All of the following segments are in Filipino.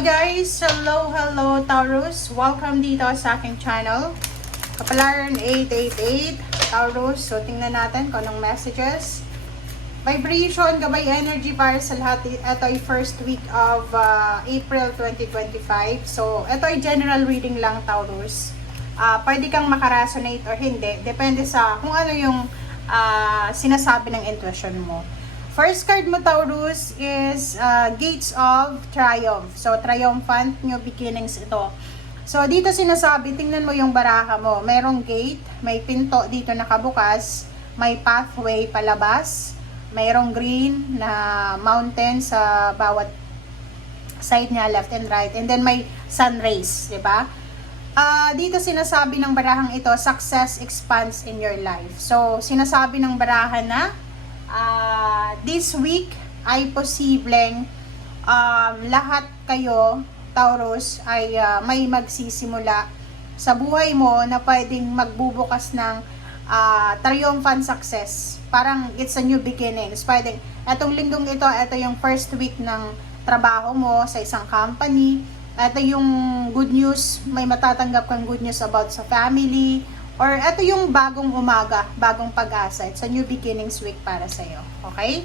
Hi guys! Hello Taurus! Welcome dito sa aking channel. Kapalaran 888 Taurus. So tingnan natin kung anong messages. Vibration, gabay energy para sa lahat. Ito ay first week of April 2025. So ito ay general reading lang Taurus. Pwede kang makaresonate or hindi. Depende sa kung ano yung sinasabi ng intuition mo. First card mo, Taurus, is Gates of Triumph. So, triumphant, new beginnings ito. So, dito sinasabi, tingnan mo yung baraha mo. Merong gate, may pinto dito nakabukas, may pathway palabas, mayroong green na mountain sa bawat side niya, left and right, and then may sun rays, di ba? Dito sinasabi ng barahang ito, success expands in your life. So, sinasabi ng baraha na this week ay posibleng lahat kayo, Taurus, ay may magsisimula sa buhay mo na pwedeng magbubukas ng triumphant success. Parang it's a new beginnings. Pwedeng, etong linggong ito yung first week ng trabaho mo sa isang company. Ito yung good news, may matatanggap kang good news about sa family. Or ito yung bagong umaga, bagong pag-asa. It's a new beginnings week para sa'yo. Okay?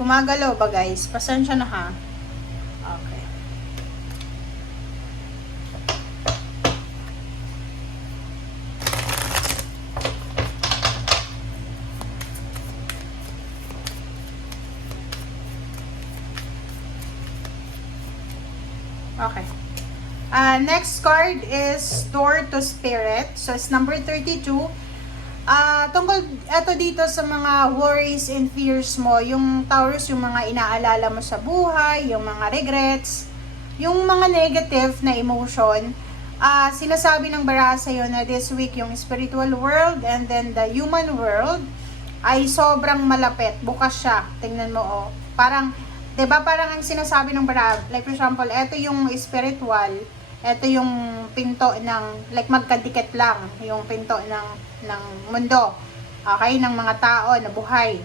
Gumagalaw ba guys? Pasensya na ha. Okay. Okay. Next card is Door to Spirit. So, it's number 32. Tungkol ito dito sa mga worries and fears mo, yung Taurus, yung mga inaalala mo sa buhay, yung mga regrets, yung mga negative na emotion, sinasabi ng baraha sa'yo na this week yung spiritual world and then the human world ay sobrang malapit. Bukas siya. Tingnan mo, oh. Parang, diba, parang ang sinasabi ng baraha, like for example, ito yung spiritual, ito yung pinto ng, like magkadikit lang, yung pinto ng mundo, okay, ng mga tao na buhay.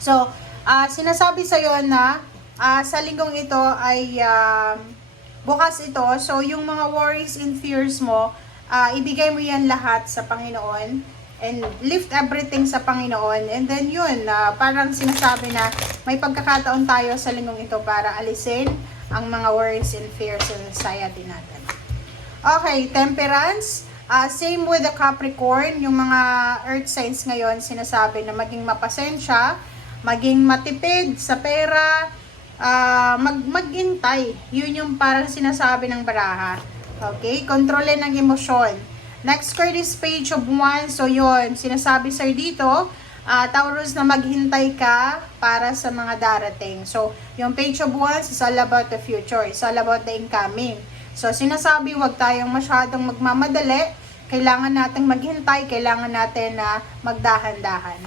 So, sinasabi sa'yo na sa linggong ito ay bukas ito. So, yung mga worries and fears mo, ibigay mo yan lahat sa Panginoon and lift everything sa Panginoon. And then yun, parang sinasabi na may pagkakataon tayo sa linggong ito para alisin ang mga worries and fears and anxiety natin. Okay, Temperance. Same with the Capricorn. Yung mga earth signs ngayon, sinasabi na maging mapasensya, maging matipid sa pera, maghintay. Yun yung parang sinasabi ng baraha. Okay, kontrolin ang emosyon. Next card is Page of Wands. So yun, sinasabi sa'yo dito, Taurus, na maghintay ka para sa mga darating. So, yung Page of Wands is all about the future. It's all about the incoming. So, sinasabi, wag tayong masyadong magmamadali. Kailangan natin maghintay. Kailangan natin na magdahan-dahan.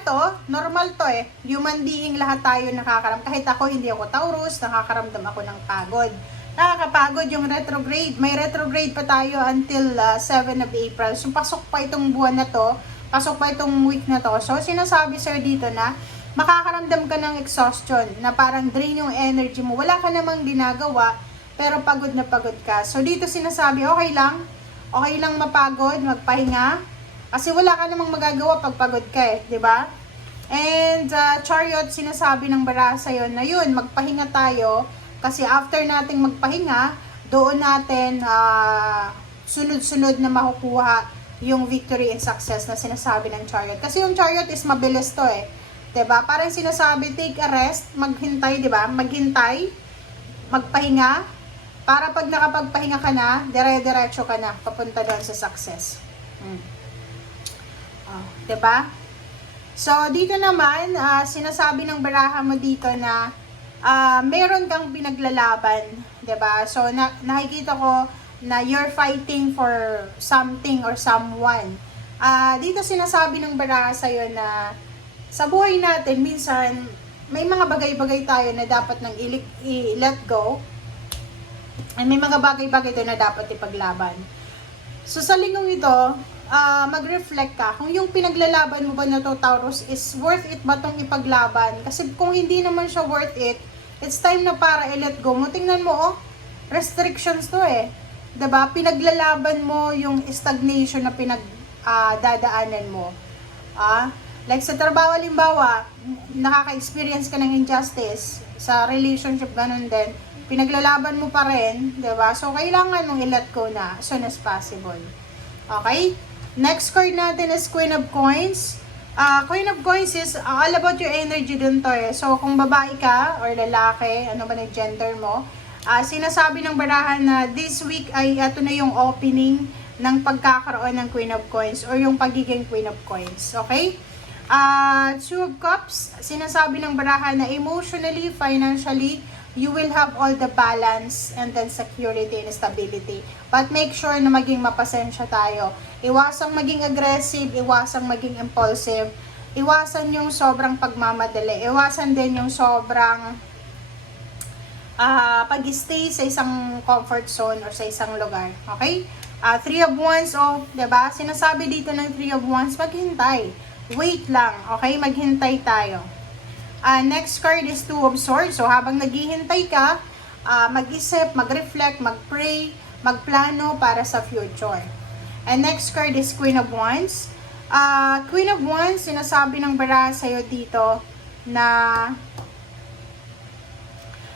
Eto, normal to eh. Human being, lahat tayo nakakaramdam. Kahit ako, hindi ako Taurus, nakakaramdam ako ng pagod. Nakakapagod yung retrograde. May retrograde pa tayo until 7 of April. So, pasok pa itong buwan na to. Pasok pa itong week na to. So, sinasabi sir dito na makakaramdam ka ng exhaustion. Na parang drain yung energy mo. Wala ka namang ginagawa, pero pagod na pagod ka. So, dito sinasabi, okay lang. Okay lang mapagod, magpahinga. Kasi wala ka namang magagawa pag pagod ka eh. ba? Diba? And, Chariot, sinasabi ng baraha sa'yo na yun, magpahinga tayo. Kasi after nating magpahinga, doon natin sunod-sunod na makukuha yung victory and success na sinasabi ng Chariot. Kasi yung Chariot is mabilis to eh. 'Di ba? Parang sinasabi, take a rest, maghintay, 'di ba? Maghintay, magpahinga, para pag nakapagpahinga ka na, dire-diretso ka na papunta doon sa success. 'Di ba? So, dito naman, sinasabi ng baraha mo dito na meron kang pinaglalaban, 'di ba? So nakikita ko na you're fighting for something or someone. Dito sinasabi ng baraha sa iyo na sa buhay natin minsan may mga bagay-bagay tayo na dapat nang i-let go. And may mga bagay-bagay tayo na dapat ipaglaban. So sa linggong ito, mag-reflect ka kung yung pinaglalaban mo ba na to, Taurus, is worth it ba tong ipaglaban. Kasi kung hindi naman siya worth it, it's time na para i-let go mo. Tingnan mo, oh, restrictions to eh. 'Di ba? Pinaglalaban mo yung stagnation na dadaanan mo. Like sa trabaho, halimbawa, nakaka-experience ka ng injustice, sa relationship, ganun din, pinaglalaban mo pa rin, 'di ba? So, kailangan mong i-let go na as soon as possible. Okay? Next card natin is Queen of Coins. Queen of Coins is all about your energy dun to eh. So, kung babae ka or lalaki, ano ba na gender mo, sinasabi ng barahan na this week ay ito na yung opening ng pagkakaroon ng Queen of Coins or yung pagiging Queen of Coins. Okay? Two of Cups, sinasabi ng barahan na emotionally, financially, you will have all the balance and then security and stability. But make sure na maging mapasensya tayo. Iwasang maging aggressive, iwasang maging impulsive, iwasan yung sobrang pagmamadali, iwasan din yung sobrang pag-stay sa isang comfort zone or sa isang lugar. Okay? Three of Wands, diba? Sinasabi dito ng Three of Wands, maghintay. Wait lang, okay? Maghintay tayo. Next card is Two of Swords. So, habang naghihintay ka, mag-isip, mag-reflect, mag-pray, magplano para sa future. And next card is Queen of Wands. Queen of Wands, sinasabi ng baraha sa'yo dito na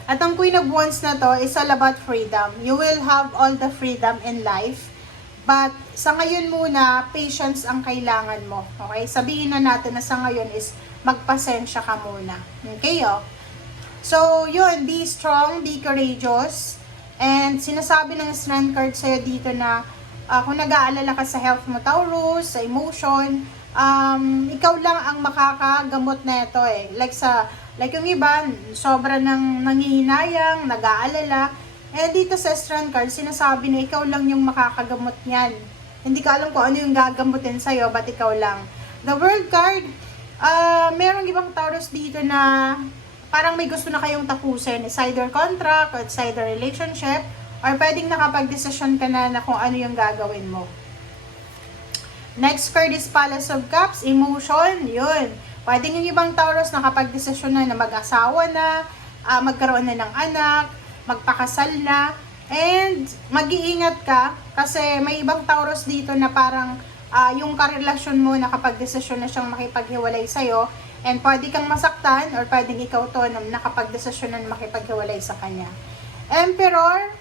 at ang Queen of Wands na to is all about freedom. You will have all the freedom in life. But sa ngayon muna, patience ang kailangan mo. Okay? Sabihin na natin na sa ngayon is magpasensya ka muna. Okay, oh? So, yun, be strong, be courageous. And sinasabi ng Strength card sa'yo dito na kung nag-aalala ka sa health mo, Taurus, sa emotion, ikaw lang ang makakagamot na ito eh. Like yung iba, sobra nang nangihinayang, nag-aalala. Eh dito sa Strength card, sinasabi na ikaw lang yung makakagamot niyan. Hindi ka alam kung ano yung gagamutin sa'yo, but ikaw lang. The World card, merong ibang Taurus dito na parang may gusto na kayong tapusin. It's either contract, or it's either relationship, or pwedeng nakapag-desisyon ka na kung ano yung gagawin mo. Next card is Palace of Cups, emotion, yun. Pwedeng yung ibang Taurus nakapag-desisyon na mag-asawa na, magkaroon na ng anak, magpakasal na, and mag-iingat ka kasi may ibang Taurus dito na parang yung karelasyon mo nakapag-desisyon na siyang makipaghiwalay sa'yo, and pwede kang masaktan or pwedeng ikaw to na nakapag-desisyon na makipaghiwalay sa kanya. Emperor,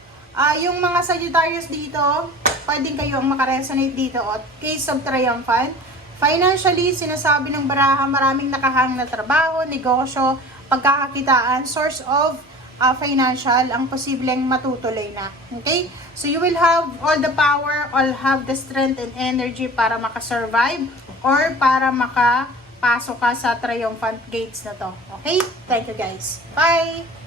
yung mga Sagittarius dito, pwedeng kayo ang makaresonate dito. O Case of Triumphant, financially, sinasabi ng baraha, maraming nakahang na trabaho, negosyo, pagkakakitaan, source of financial ang posibleng matutuloy na. Okay? So, you will have all the power, all have the strength and energy para makasurvive or para makapasok ka sa triumphant gates na to. Okay? Thank you guys. Bye!